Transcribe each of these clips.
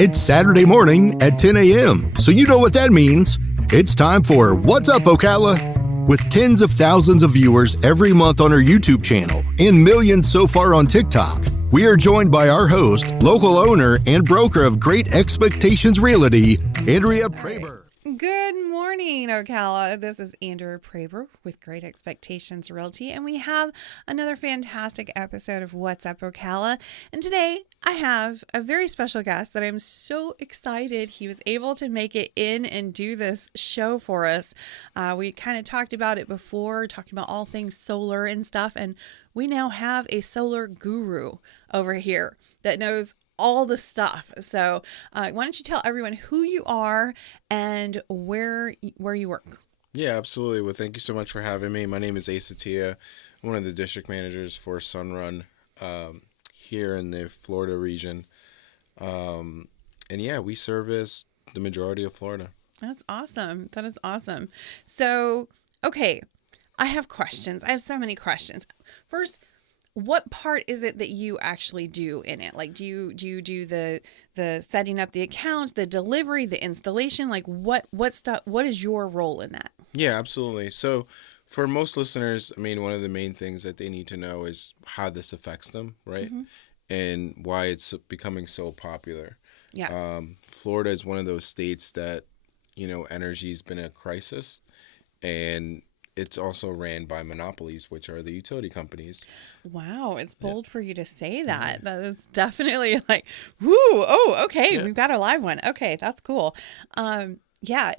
It's Saturday morning at 10 a.m., so you know what that means. It's time for What's Up, Ocala? With tens of thousands of viewers every month on our YouTube channel and millions so far on TikTok, we are joined by our host, local owner, and broker of Great Expectations Realty, Andrea Praber. Good morning, Ocala. This is Andrea Praber with Great Expectations Realty, and we have another fantastic episode of What's Up, Ocala. And today I have a very special guest that I'm so excited he was able to make it in and do this show for us. We kind of talked about it before, talking about all things solar and stuff, and we now have a solar guru over here that knows all the stuff. So why don't you tell everyone who you are and where you work? Yeah, absolutely. Well, thank you so much for having me. My name is Asatia. I'm one of the district managers for Sunrun here in the Florida region. And yeah, we service the majority of Florida. That's awesome. That is awesome. So, okay, I have questions. I have so many questions. First, what part is it that you actually do in it? Like, do you do the setting up the account, the delivery, the installation? Like, what stuff? What is your role in that? Yeah, absolutely. So for most listeners, I mean, one of the main things that they need to know is how this affects them, right? Mm-hmm. And why it's becoming so popular. Yeah. Florida is one of those states that, energy's been a crisis, and it's also ran by monopolies, which are the utility companies. Wow, it's bold for you to say that. That is definitely like, whoo, oh, okay, yeah. We've got a live one. Okay, that's cool. Yeah,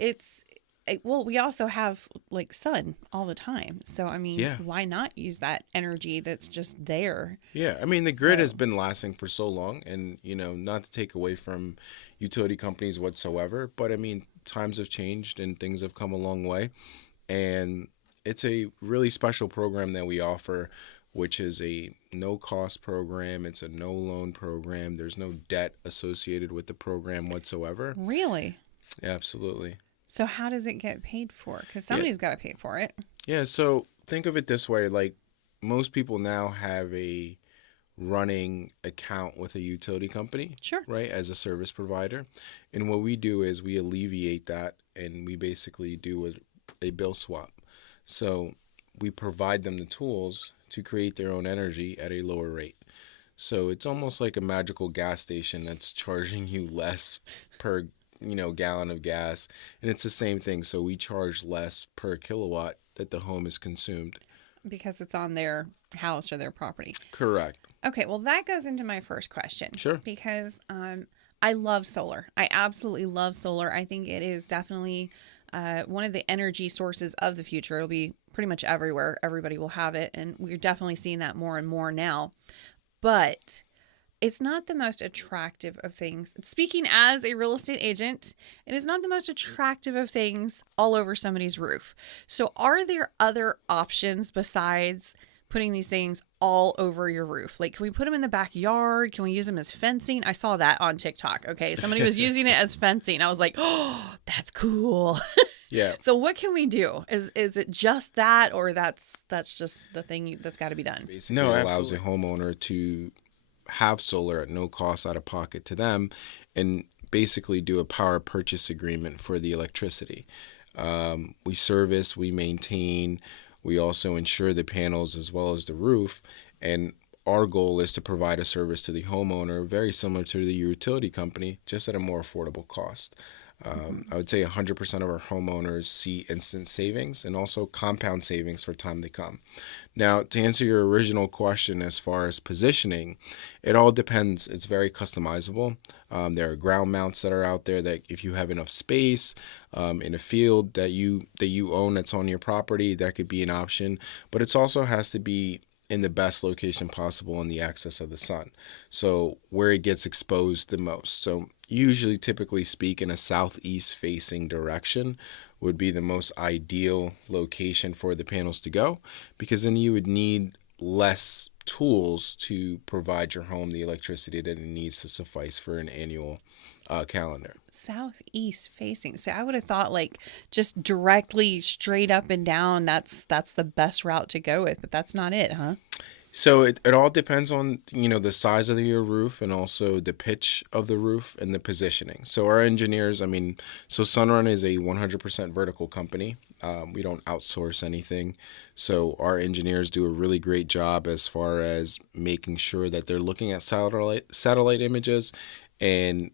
well, we also have like sun all the time. So, I mean, Why not use that energy that's just there? Yeah, I mean, the grid has been lasting for so long, and, not to take away from utility companies whatsoever, but I mean, times have changed and things have come a long way. And it's a really special program that we offer, which is a no-cost program. It's a no-loan program. There's no debt associated with the program whatsoever. Really? Absolutely. So how does it get paid for? Because somebody's got to pay for it. Yeah, so think of it this way. Like, most people now have a running account with a utility company, sure, right, as a service provider. And what we do is we alleviate that, and we basically do a bill swap. So we provide them the tools to create their own energy at a lower rate. So it's almost like a magical gas station that's charging you less per, gallon of gas. And it's the same thing. So we charge less per kilowatt that the home is consumed. Because it's on their house or their property. Correct. Okay, well, that goes into my first question. Sure. Because I love solar. I absolutely love solar. I think it is definitely one of the energy sources of the future. It'll be pretty much everywhere. Everybody will have it. And we're definitely seeing that more and more now. But it's not the most attractive of things. Speaking as a real estate agent, it is not the most attractive of things all over somebody's roof. So are there other options besides putting these things all over your roof? Like, can we put them in the backyard? Can we use them as fencing? I saw that on TikTok. Okay. Somebody was using it as fencing. I was like, oh, that's cool. Yeah. So what can we do? Is it just that, or that's just the thing that's got to be done? Basically, it allows a homeowner to have solar at no cost out of pocket to them, and basically do a power purchase agreement for the electricity. We service, we maintain, we also insure the panels as well as the roof, and our goal is to provide a service to the homeowner very similar to the utility company, just at a more affordable cost. I would say 100% of our homeowners see instant savings and also compound savings for time to come. Now, to answer your original question as far as positioning, it all depends. It's very customizable. There are ground mounts that are out there that if you have enough space in a field that you own that's on your property, that could be an option. But it also has to be in the best location possible in the access of the sun. So where it gets exposed the most. So usually, typically speak, in a southeast facing direction would be the most ideal location for the panels to go, because then you would need less tools to provide your home the electricity that it needs to suffice for an annual calendar. Southeast facing. So I would have thought like just directly straight up and down. That's the best route to go with, but that's not it, huh? So it all depends on, the size of your roof and also the pitch of the roof and the positioning. So our engineers, so Sunrun is a 100% vertical company. We don't outsource anything. So our engineers do a really great job as far as making sure that they're looking at satellite images and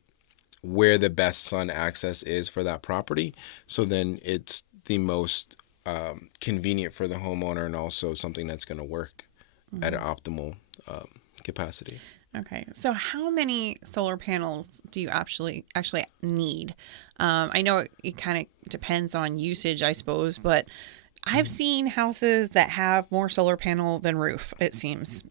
where the best sun access is for that property. So then it's the most convenient for the homeowner and also something that's going to work at an optimal capacity. Okay, so how many solar panels do you actually need? I know it kind of depends on usage, I suppose, but I've seen houses that have more solar panel than roof, it seems.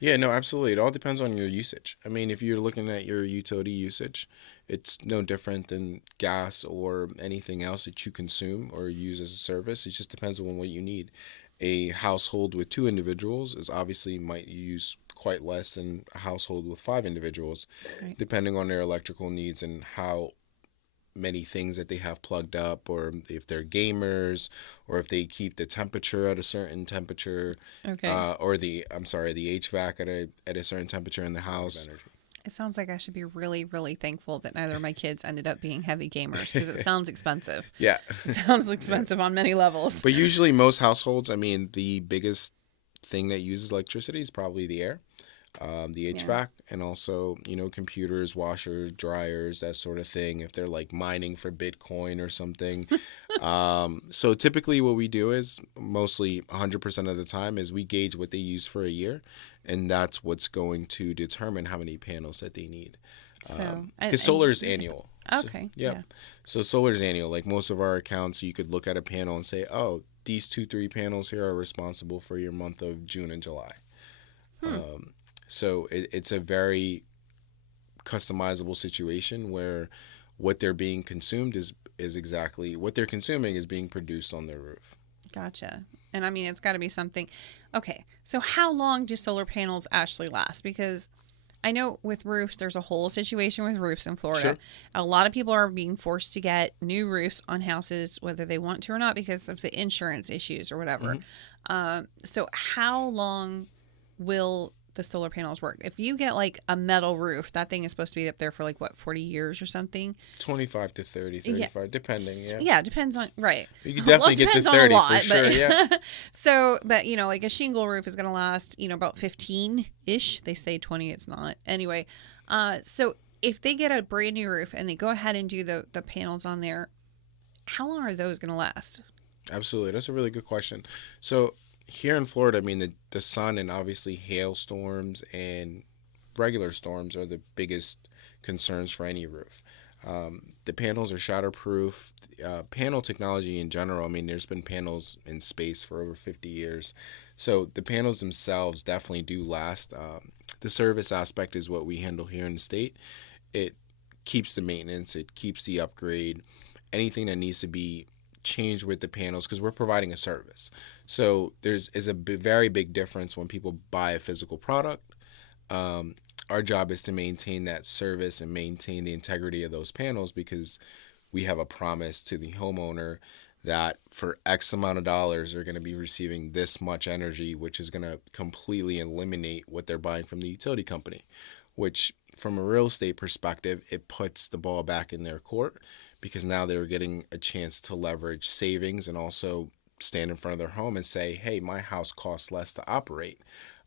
Yeah, no, absolutely. It all depends on your usage. If you're looking at your utility usage, it's no different than gas or anything else that you consume or use as a service. It just depends on what you need. A household with 2 individuals is obviously might use quite less than a household with 5 individuals, Right. depending on their electrical needs and how many things that they have plugged up, or if they're gamers, or if they keep the temperature at a certain temperature, Okay. or the HVAC at a certain temperature in the house. It sounds like I should be really, really thankful that neither of my kids ended up being heavy gamers because it sounds expensive. Yeah. It sounds expensive on many levels. But usually most households, the biggest thing that uses electricity is probably the air, the HVAC, and also, computers, washers, dryers, that sort of thing, if they're like mining for Bitcoin or something. So typically what we do is mostly 100% of the time is we gauge what they use for a year, and that's what's going to determine how many panels that they need. So, Because solar is annual. Okay. Yeah. So solar is annual. Like most of our accounts, you could look at a panel and say, oh, these 3 panels here are responsible for your month of June and July. So it's a very customizable situation where what they're being consumed is exactly what they're consuming is being produced on their roof. Gotcha. And it's got to be something. Okay. So, how long do solar panels actually last? Because I know with roofs, there's a whole situation with roofs in Florida. Sure. A lot of people are being forced to get new roofs on houses, whether they want to or not, because of the insurance issues or whatever. So, how long will the solar panels work? If you get like a metal roof, that thing is supposed to be up there for like what, 40 years or something? 25 to 30, 35, depending. Yeah. Yeah, depends on, right. You can definitely get to 30 for sure. But, Yeah. so, but like a shingle roof is going to last, about 15-ish. They say 20, it's not. Anyway, so if they get a brand new roof and they go ahead and do the panels on there, how long are those going to last? Absolutely. That's a really good question. So here in Florida, the sun and obviously hailstorms and regular storms are the biggest concerns for any roof. The panels are shatterproof. Panel technology in general, there's been panels in space for over 50 years. So the panels themselves definitely do last. The service aspect is what we handle here in the state. It keeps the maintenance, it keeps the upgrade, anything that needs to be changed with the panels, because we're providing a service. So there's a very big difference when people buy a physical product. Our job is to maintain that service and maintain the integrity of those panels, because we have a promise to the homeowner that for X amount of dollars, they're going to be receiving this much energy, which is going to completely eliminate what they're buying from the utility company, which from a real estate perspective, it puts the ball back in their court, because now they're getting a chance to leverage savings and also stand in front of their home and say, hey, my house costs less to operate.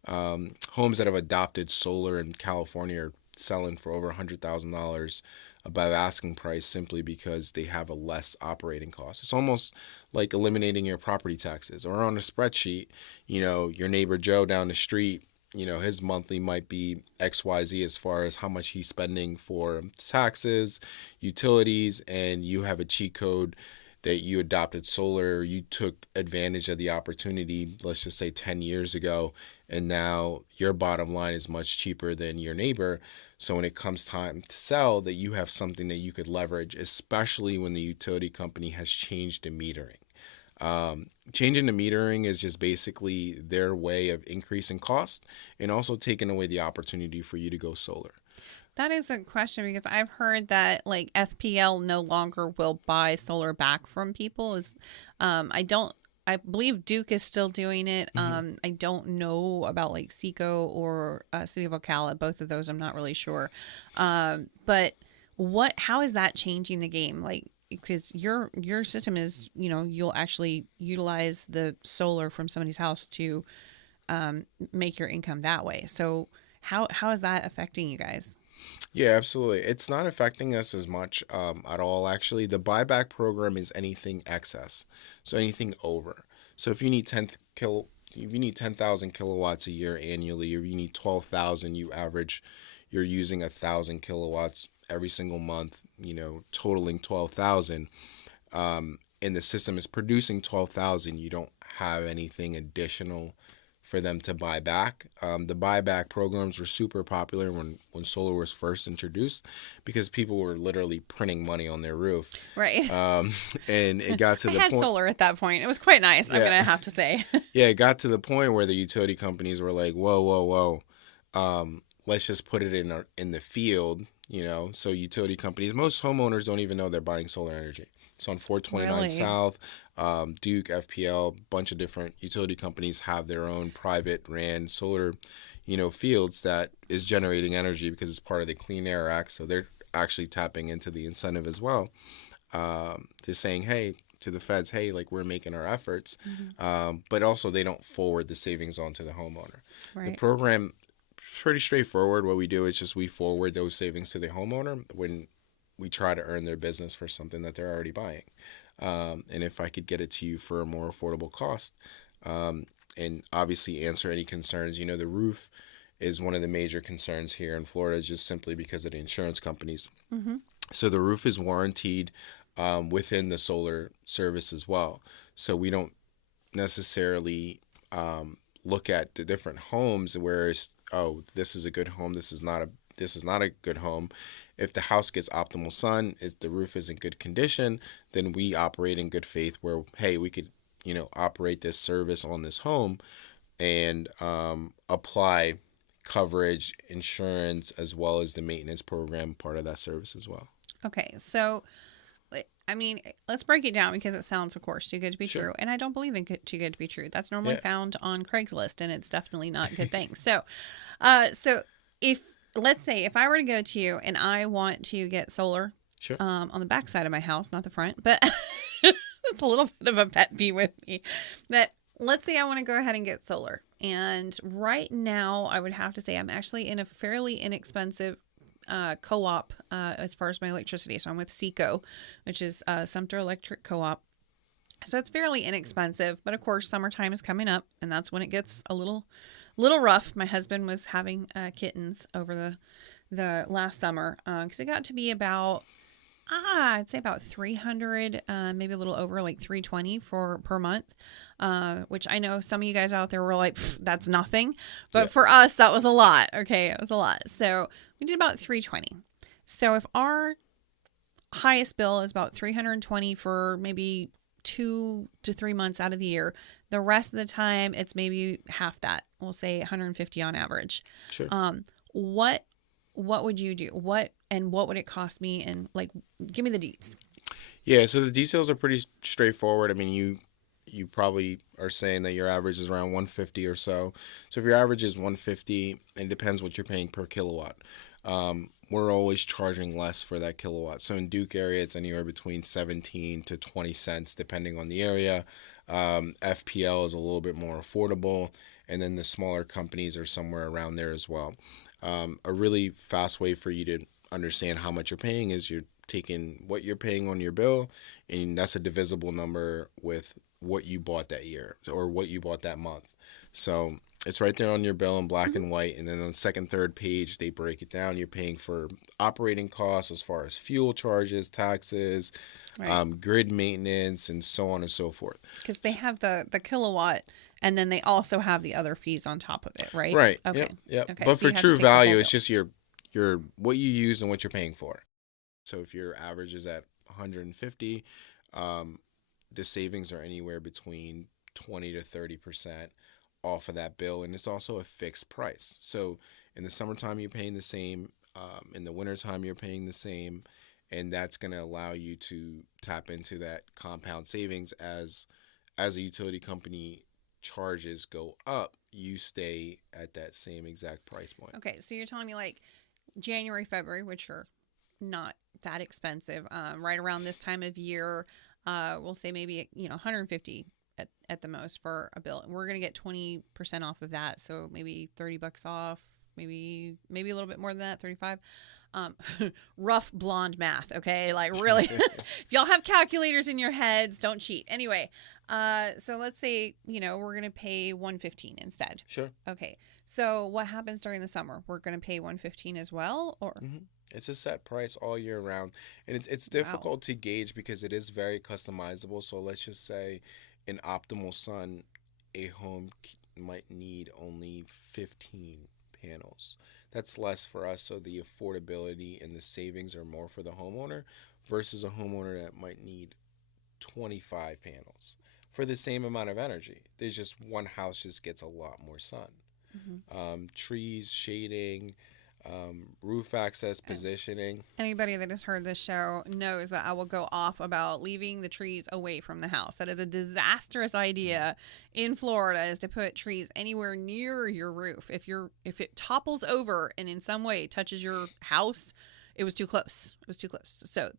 Homes that have adopted solar in California are selling for over $100,000 above asking price, simply because they have a less operating cost. It's almost like eliminating your property taxes, or on a spreadsheet, your neighbor Joe down the street, his monthly might be XYZ as far as how much he's spending for taxes, utilities, and you have a cheat code that you adopted solar, you took advantage of the opportunity, let's just say 10 years ago, and now your bottom line is much cheaper than your neighbor. So when it comes time to sell, that you have something that you could leverage, especially when the utility company has changed the metering. Changing the metering is just basically their way of increasing cost and also taking away the opportunity for you to go solar. That is a question, because I've heard that like FPL no longer will buy solar back from people. I don't I believe Duke is still doing it. I don't know about like Seco or City of Ocala. Both of those, I'm not really sure. But how is that changing the game? Like, because your system is, you'll actually utilize the solar from somebody's house to make your income that way. So how is that affecting you guys? Yeah, absolutely. It's not affecting us as much at all. Actually, the buyback program is anything excess, so anything over. So if you need if you need 10,000 kilowatts a year annually, or you need 12,000, you average, you're using 1,000 kilowatts every single month. Totaling 12,000. And the system is producing 12,000. You don't have anything additional for them to buy back. The buyback programs were super popular when solar was first introduced, because people were literally printing money on their roof. Right. And it got to I the had point. solar at that point. It was quite nice, I'm Yeah. going to have to say. Yeah, it got to the point where the utility companies were like, whoa, whoa, whoa. Let's just put it in the field. So utility companies, most homeowners don't even know they're buying solar energy. So on 429 Really? South, Duke, FPL, bunch of different utility companies have their own private ran solar, fields that is generating energy because it's part of the Clean Air Act. So they're actually tapping into the incentive as well, to saying, hey, to the feds, hey, like, we're making our efforts, but also they don't forward the savings onto the homeowner. The Right. program, pretty straightforward. What we do is just we forward those savings to the homeowner when we try to earn their business for something that they're already buying. And if I could get it to you for a more affordable cost, and obviously answer any concerns. The roof is one of the major concerns here in Florida, just simply because of the insurance companies. Mm-hmm. So the roof is warranted within the solar service as well. So we don't necessarily look at the different homes where it's, oh, this is a good home, this is not a good home. If the house gets optimal sun, if the roof is in good condition, then we operate in good faith where, hey, we could operate this service on this home and apply coverage, insurance, as well as the maintenance program part of that service as well. Okay, so I mean, let's break it down because it sounds, of course, too good to be Sure. true, and I don't believe in too good to be true. That's normally Yeah. found on Craigslist, and it's definitely not good things. So, so if let's say if I were to go to you and I want to get solar, Sure. on the back side of my house, not the front, but it's a little bit of a pet peeve with me. That let's say I want to go ahead and get solar, and right now I would have to say I'm actually in a fairly inexpensive co-op as far as my electricity. So I'm with Seco, which is Sumter Electric Co-op. So it's fairly inexpensive, but of course summertime is coming up, and that's when it gets a little rough. My husband was having kittens over the last summer because it got to be about I'd say about 300, maybe a little over, like 320 per month, which I know some of you guys out there were like, that's nothing. But Yeah. for us, that was a lot. Okay, it was a lot. So we did about 320. So if our highest bill is about 320 for maybe 2 to 3 months out of the year, the rest of the time it's maybe half that. We'll say 150 on average. Sure. What would you do? What would it cost me? And like, give me the deets. Yeah, so the details are pretty straightforward. I mean, you probably are saying that your average is around 150 or so. So if your average is 150, it depends what you're paying per kilowatt. We're always charging less for that kilowatt. So in Duke area, it's anywhere between 17 to 20 cents, depending on the area. FPL is a little bit more affordable, and then the smaller companies are somewhere around there as well. A really fast way for you to understand how much you're paying is you're taking what you're paying on your bill, and that's a divisible number with what you bought that year or what you bought that month. So it's right there on your bill in black and white, and then on the second, third page, they break it down. You're paying for operating costs as far as fuel charges, taxes, Right. grid maintenance, and so on and so forth. Because they have the kilowatt, and then they also have the other fees on top of it, right? Right. Okay. Yep. Okay. But so you for have to true take the whole value, bill. it's just your what you use and what you're paying for. So if your average is at 150, the savings are anywhere between 20 to 30% off of that bill, and it's also a fixed price. So in the summertime, you're paying the same. In the wintertime, you're paying the same, and that's going to allow you to tap into that compound savings as a utility company charges go up, you stay at that same exact price point. Okay, so you're telling me like January, February, which are not that expensive, right around this time of year, we'll say maybe, 150 at the most for a bill. We're going to get 20% off of that. So maybe $30 off, maybe a little bit more than that, 35. Rough blonde math. Okay. Like really, if y'all have calculators in your heads, don't cheat. Anyway. So let's say, we're going to pay $115 instead. Sure. Okay. So what happens during the summer? We're going to pay $115 as well, or? Mm-hmm. It's a set price all year round. And it's difficult to gauge because it is very customizable. So let's just say in optimal sun, a home might need only 15 panels. That's less for us. So the affordability and the savings are more for the homeowner versus a homeowner that might need 25 panels for the same amount of energy. There's just one house just gets a lot more sun. Mm-hmm. Trees, shading, roof access, positioning. Anybody that has heard this show knows that I will go off about leaving the trees away from the house. That is a disastrous idea in Florida, is to put trees anywhere near your roof. If it topples over and in some way touches your house, it was too close. So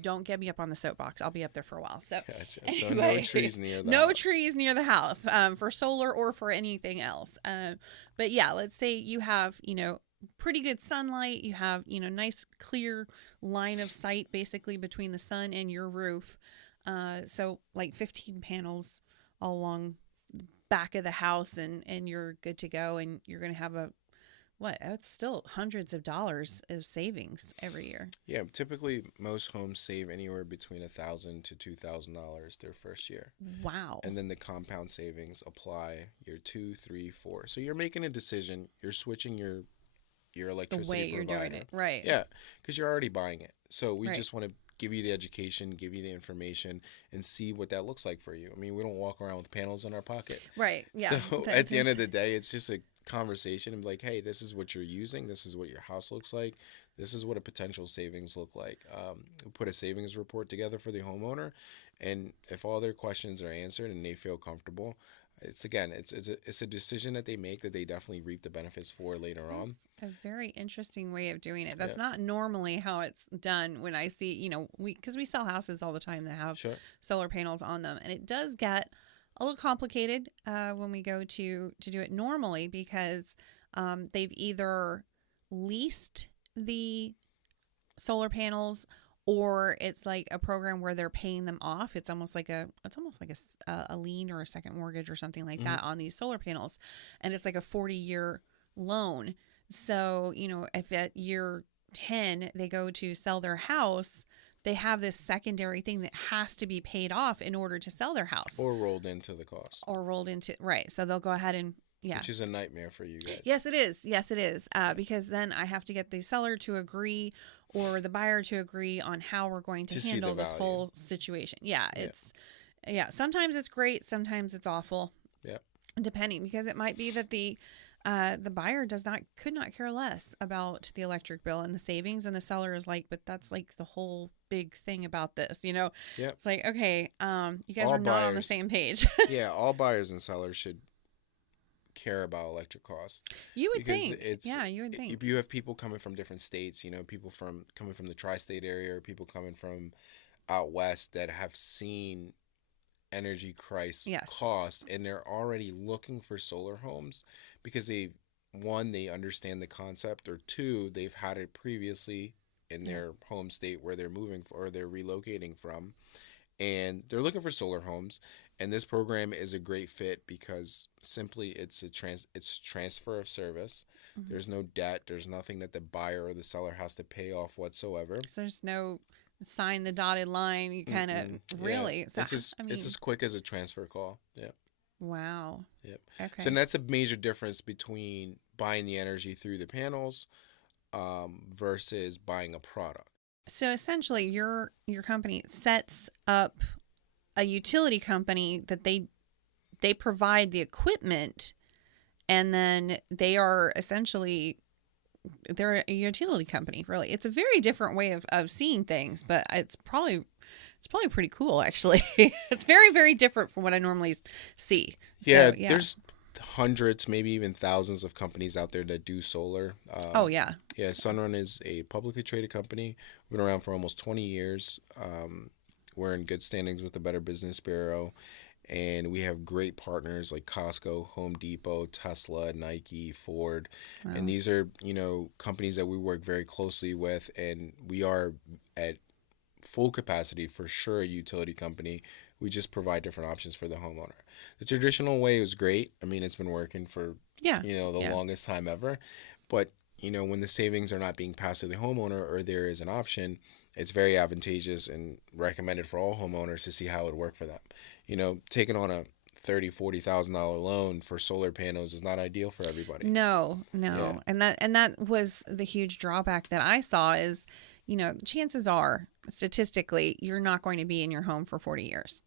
don't get me up on the soapbox. I'll be up there for a while. So, gotcha. Anyway, So no trees near the no house. trees near the house, for solar or for anything else. But yeah, let's say you have, pretty good sunlight. You have, nice clear line of sight basically between the sun and your roof. So like 15 panels all along the back of the house, and you're good to go. And you're going to have it's still hundreds of dollars of savings every year. Yeah, typically most homes save anywhere between $1,000 to $2,000 their first year. Wow. And then the compound savings apply year 2, 3, 4. So you're making a decision. You're switching your electricity the way you're provider. doing it, right? Yeah, because you're already buying it. So we Right. just want to give you the education, give you the information, and see what that looks like for you. I mean, we don't walk around with panels in our pocket. Right. Yeah. So at the end of the day, it's just a conversation and be like, hey, this is what you're using. This is what your house looks like. This is what a potential savings look like. We put a savings report together for the homeowner, and if all their questions are answered and they feel comfortable, it's a decision that they make that they definitely reap the benefits for later on. That's a very interesting way of doing it. That's not normally how it's done. When I see, because we sell houses all the time that have solar panels on them, and it does get a little complicated when we go to do it normally, because they've either leased the solar panels, or it's like a program where they're paying them off. It's almost like a lien or a second mortgage or something like that on these solar panels, and it's like a 40-year loan. So if at year 10 they go to sell their house, they have this secondary thing that has to be paid off in order to sell their house. Or rolled into the cost. Right. So they'll go ahead and, which is a nightmare for you guys. Yes, it is. Because then I have to get the seller to agree or the buyer to agree on how we're going to handle this whole situation. Sometimes it's great. Sometimes it's awful. Yeah. Depending, because it might be that the buyer could not care less about the electric bill and the savings, and the seller is like, but that's like the whole big thing about this, Yep. It's like, okay, you guys All are not buyers, on the same page. Yeah, all buyers and sellers should care about electric costs. You would think. You would think. If you have people coming from different states, people coming from the tri-state area, or people coming from out west that have seen energy costs, and they're already looking for solar homes because they understand the concept, or two, they've had it previously in their home state where they're moving or they're relocating from, and they're looking for solar homes. And this program is a great fit because simply it's transfer of service. Mm-hmm. There's no debt. There's nothing that the buyer or the seller has to pay off whatsoever. So there's no sign the dotted line. You kind of really. Yeah. So it's as quick as a transfer call. Yeah. Wow. Yep. Okay. So that's a major difference between buying the energy through the panels versus buying a product. So essentially, your company sets up a utility company that they provide the equipment, and then they're a utility company, really. It's a very different way of seeing things, but it's probably It's probably pretty cool, actually. It's very, very different from what I normally see. Yeah, So, yeah. there's hundreds, maybe even thousands of companies out there that do solar. Oh, yeah. Yeah, Sunrun is a publicly traded company. We've been around for almost 20 years. We're in good standings with the Better Business Bureau, and we have great partners like Costco, Home Depot, Tesla, Nike, Ford, and Wow. these are companies that we work very closely with, and we are at full capacity for sure a utility company. We just provide different options for the homeowner. The traditional way is great. I mean, it's been working for Yeah. the Yeah. longest time ever, but when the savings are not being passed to the homeowner or there is an option, it's very advantageous and recommended for all homeowners to see how it would work for them. Taking on a $30,000-$40,000 loan for solar panels is not ideal for everybody. No, Yeah. no. And that was the huge drawback that I saw is, chances are statistically you're not going to be in your home for 40 years.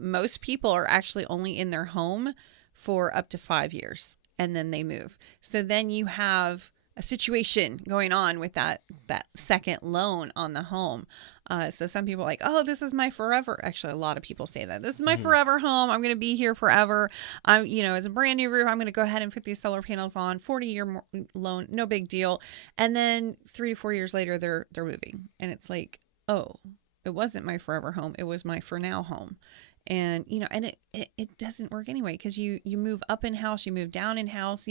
Most people are actually only in their home for up to 5 years and then they move. So then you have a situation going on with that second loan on the home. So some people are like, oh, this is my forever. Actually, a lot of people say that this is my Hmm. forever home. I'm going to be here forever. It's a brand new roof. I'm going to go ahead and put these solar panels on. 40-year loan, no big deal. And then 3 to 4 years later, they're moving, and it's like, oh, it wasn't my forever home. It was my for now home. And it doesn't work anyway, because you move up in house, you move down in house,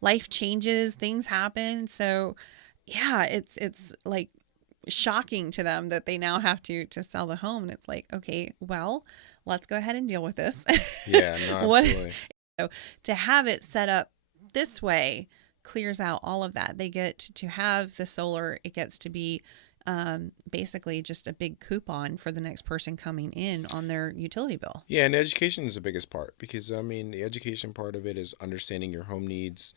life changes, things happen. So yeah, it's like shocking to them that they now have to sell the home. And it's like, okay, well, let's go ahead and deal with this. Yeah, no, What absolutely. so to have it set up this way clears out all of that. They get to have the solar. It gets to be basically just a big coupon for the next person coming in on their utility bill. Yeah, and education is the biggest part because I mean the education part of it is understanding your home needs,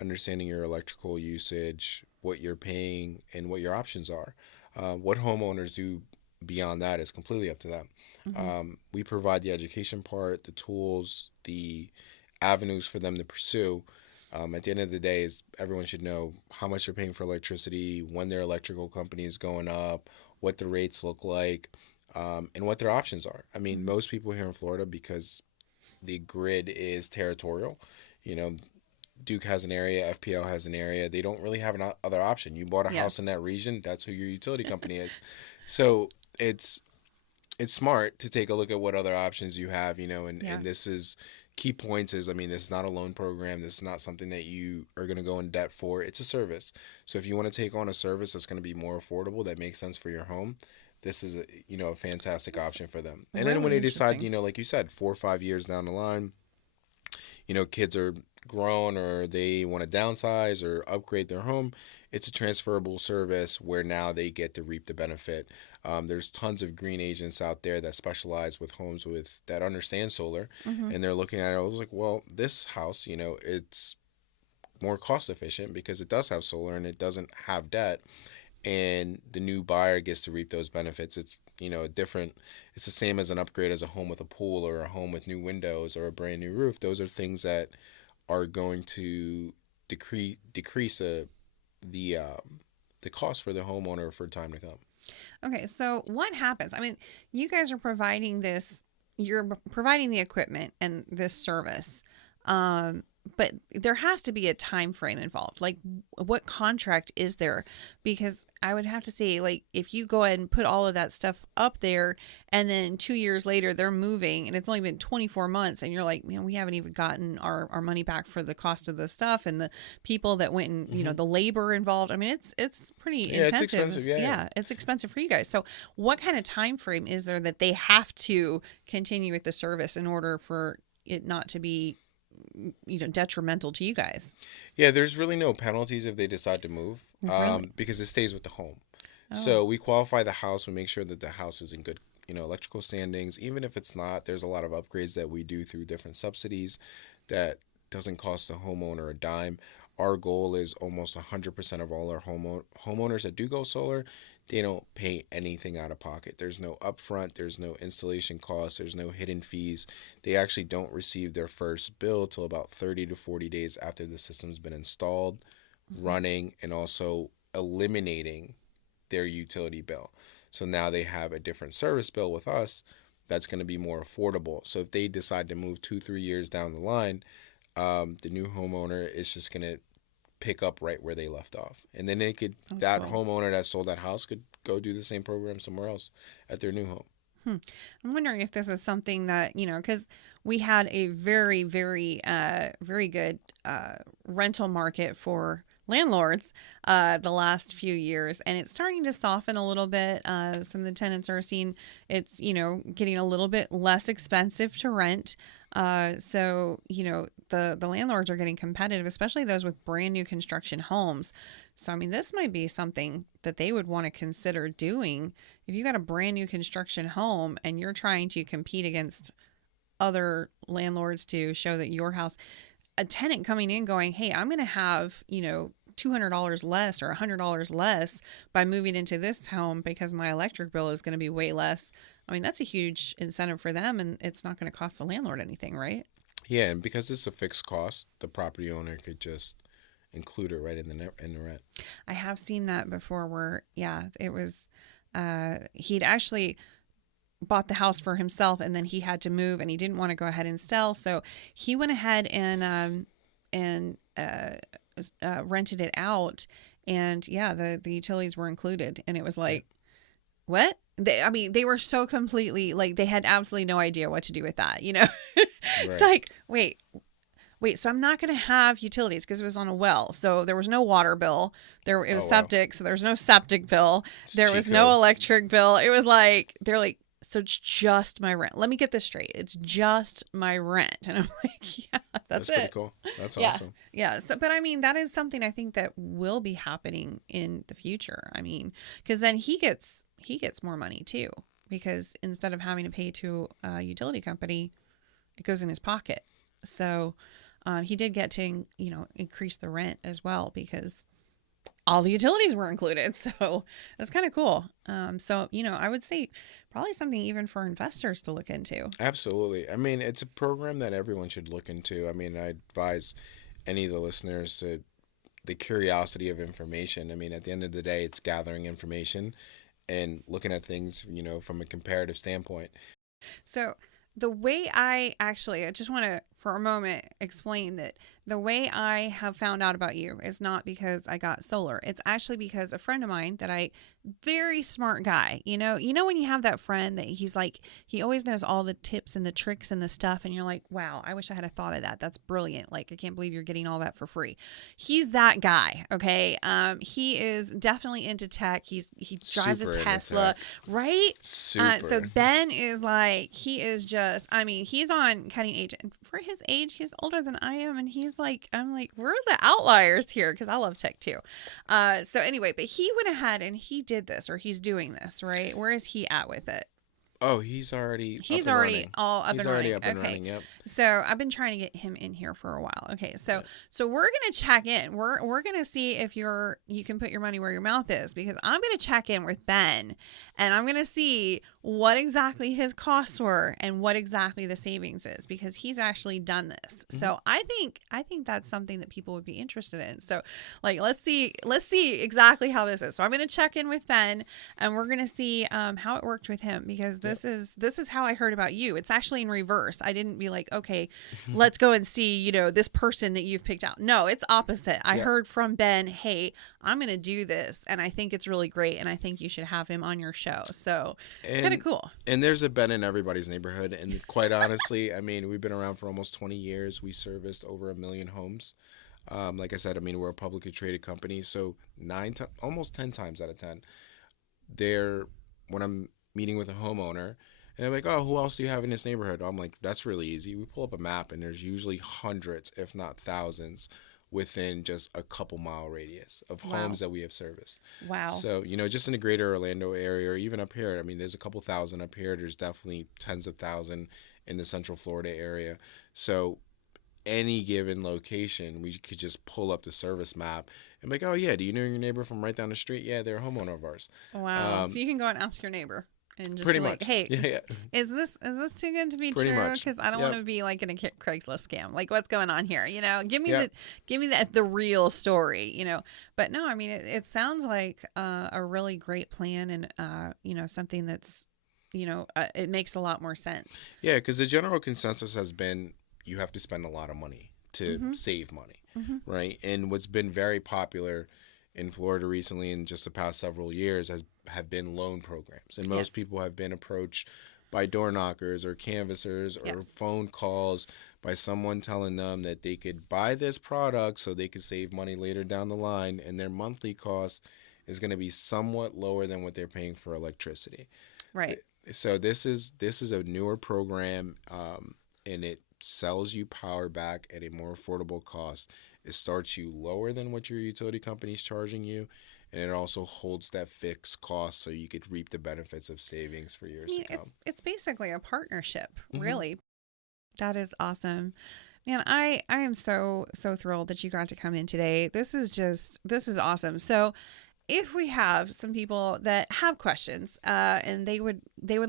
understanding your electrical usage, what you're paying, and what your options are. What homeowners do beyond that is completely up to them. Mm-hmm. We provide the education part, the tools, the avenues for them to pursue. At the end of the day, is everyone should know how much they're paying for electricity, when their electrical company is going up, what the rates look like, and what their options are. I mean, Mm-hmm. most people here in Florida, because the grid is territorial, you know, Duke has an area, FPL has an area. They don't really have an other option. You bought a Yeah. house in that region, that's who your utility company is. So it's smart to take a look at what other options you have, Yeah. and this is key points is, I mean, this is not a loan program. This is not something that you are going to go in debt for. It's a service. So if you want to take on a service that's going to be more affordable, that makes sense for your home, this is a fantastic That's option for them. And then when really they decide, interesting. like you said, 4 or 5 years down the line, kids are grown or they want to downsize or upgrade their home, it's a transferable service where now they get to reap the benefit. There's tons of green agents out there that specialize with homes that understand solar, Mm-hmm. and they're looking at it. I was like, well, this house, it's more cost efficient because it does have solar and it doesn't have debt, and the new buyer gets to reap those benefits. It's different. It's the same as an upgrade as a home with a pool or a home with new windows or a brand new roof. Those are things that are going to decrease the cost for the homeowner for time to come. Okay, so what happens? I mean, you guys are providing this, you're providing the equipment and this service. But there has to be a time frame involved. Like, what contract is there? Because I would have to say, like, if you go ahead and put all of that stuff up there and then 2 years later they're moving and it's only been 24 months and you're like, man, we haven't even gotten our money back for the cost of the stuff and the people that went and, Hmm. the labor involved. I mean, it's pretty Yeah, it's intensive. expensive. Yeah, yeah. Yeah, it's expensive for you guys. So what kind of time frame is there that they have to continue with the service in order for it not to be detrimental to you guys? Yeah, there's really no penalties if they decide to move, Really? because it stays with the home. Oh. So we qualify the house. We make sure that the house is in good, electrical standings. Even if it's not, there's a lot of upgrades that we do through different subsidies that doesn't cost the homeowner a dime. Our goal is almost 100% of all our homeowners that do go solar, they don't pay anything out of pocket. There's no upfront, there's no installation costs, there's no hidden fees. They actually don't receive their first bill till about 30 to 40 days after the system's been installed, Mhm. running, and also eliminating their utility bill. So now they have a different service bill with us that's going to be more affordable. So if they decide to move 2-3 years down the line, the new homeowner is just going to pick up right where they left off. And then that cool. homeowner that sold that house could go do the same program somewhere else at their new home. I'm wondering if this is something that, because we had a very, very, very good rental market for landlords the last few years, and it's starting to soften a little bit. Some of the tenants are seeing it's, getting a little bit less expensive to rent. So, the landlords are getting competitive, especially those with brand new construction homes. So, I mean, this might be something that they would want to consider doing. If you got a brand new construction home and you're trying to compete against other landlords to show that your house, a tenant coming in going, hey, I'm going to have, $200 less or $100 less by moving into this home because my electric bill is going to be way less. I mean, that's a huge incentive for them, and it's not going to cost the landlord anything, right? Yeah, and because it's a fixed cost, the property owner could just include it right in the rent. I have seen that before where, it was, he'd actually bought the house for himself and then he had to move and he didn't want to go ahead and sell. So he went ahead and rented it out. And the utilities were included. And it was like, what? They were so completely, like, they had absolutely no idea what to do with that, It's like, wait, so I'm not going to have utilities because it was on a well. So there was no water bill. It was septic. Wow. So there's no septic bill. There was no electric bill. It was like, they're like, so it's just my rent. Let me get this straight. It's just my rent. And I'm like, that's it. Pretty cool. That's awesome. Yeah. So, but I mean, that is something I think that will be happening in the future. I mean, because then he gets more money too, because instead of having to pay to a utility company, it goes in his pocket. So he did get to, increase the rent as well because all the utilities were included. So it's kind of cool. So, I would say probably something even for investors to look into. Absolutely. I mean, it's a program that everyone should look into. I mean, I advise any of the listeners to the curiosity of information. I mean, at the end of the day, it's gathering information and looking at things, from a comparative standpoint. So the way I just want to, for a moment, explain that the way I have found out about you is not because I got solar. It's actually because a friend of mine very smart guy, when you have that friend that he's like, he always knows all the tips and the tricks and the stuff. And you're like, wow, I wish I had a thought of that. That's brilliant. Like, I can't believe you're getting all that for free. He's that guy. Okay. He is definitely into tech. He drives a Tesla, right? Super. So Ben is like, he is just, he's on cutting edge, and for his age, he's older than I am. And I'm like, we're the outliers here. Cause I love tech too. So anyway, but he went ahead and he did this, or he's doing this, right? Where is he at with it? Oh, he's already all up and running. Running. Yep. So I've been trying to get him in here for a while. Okay. So we're going to check in. We're going to see if you can put your money where your mouth is, because I'm going to check in with Ben and I'm going to see what exactly his costs were and what exactly the savings is, because he's actually done this. Mm-hmm. So I think that's something that people would be interested in. So like, let's see exactly how this is. So I'm going to check in with Ben and we're going to see how it worked with him, because this is how I heard about you. It's actually in reverse. I didn't be like, okay, let's go and see, this person that you've picked out. No, it's opposite. I heard from Ben, hey, I'm going to do this and I think it's really great and I think you should have him on your show. So it's kind of cool. And there's a Ben in everybody's neighborhood. And quite honestly, we've been around for almost 20 years. We serviced over 1 million homes. Like I said, we're a publicly traded company. So almost 10 times out of 10, when I'm meeting with a homeowner, and they're like, oh, who else do you have in this neighborhood? I'm like, that's really easy. We pull up a map and there's usually hundreds, if not thousands, within just a couple mile radius of homes that we have serviced. Wow. So, just in the greater Orlando area, or even up here, there's a couple thousand up here. There's definitely tens of thousands in the Central Florida area. So any given location, we could just pull up the service map and be like, oh yeah, do you know your neighbor from right down the street? Yeah, they're a homeowner of ours. Wow. So you can go and ask your neighbor. and just Pretty be like, much. hey, Yeah. is this too good to be Pretty true? much. Because I don't Yep. want to be like in a Craigslist scam. Like, what's going on here? Give me Yep. the real story. But no, I mean, it sounds like a really great plan, and something that's it makes a lot more sense. Yeah, because the general consensus has been you have to spend a lot of money to save money, right? And what's been very popular in Florida recently in just the past several years have been loan programs. And most people have been approached by door knockers or canvassers or phone calls by someone telling them that they could buy this product so they could save money later down the line, and their monthly cost is going to be somewhat lower than what they're paying for electricity. Right. So this is a newer program, and it sells you power back at a more affordable cost. It starts you lower than what your utility company is charging you, and it also holds that fixed cost so you could reap the benefits of savings for years to come. It's basically a partnership, really. That is awesome. Man, I am so thrilled that you got to come in today. This is awesome. So if we have some people that have questions and they would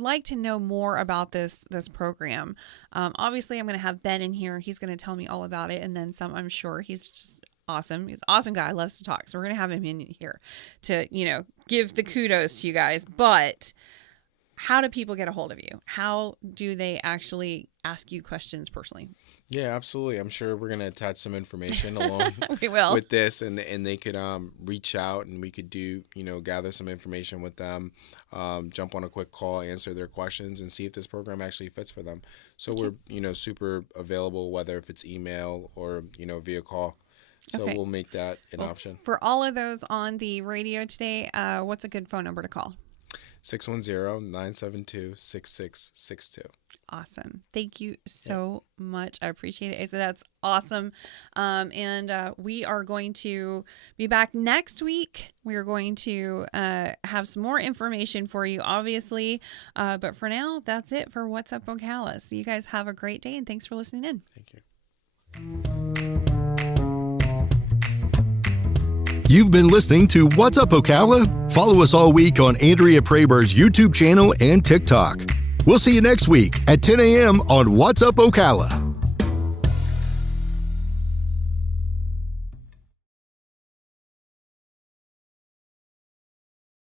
like to know more about this program, obviously I'm going to have Ben in here. He's going to tell me all about it, and then some. I'm sure he's just awesome. He's an awesome guy. Loves to talk. So we're going to have him in here to give the kudos to you guys. But how do people get a hold of you? How do they actually ask you questions personally? Yeah, absolutely. I'm sure we're going to attach some information along we will. with this, and they could reach out, and we could gather some information with them, jump on a quick call, answer their questions, and see if this program actually fits for them. So we're super available, whether if it's email or via call. So we'll make that an option. For all of those on the radio today, what's a good phone number to call? 610-972-6662. Awesome. Thank you so much. I appreciate it. So that's awesome. And we are going to be back next week. We are going to have some more information for you, obviously. But for now, that's it for What's Up Ocala. So you guys have a great day, and thanks for listening in. Thank you. You've been listening to What's Up Ocala? Follow us all week on Andrea Praber's YouTube channel and TikTok. We'll see you next week at 10 a.m. on What's Up Ocala.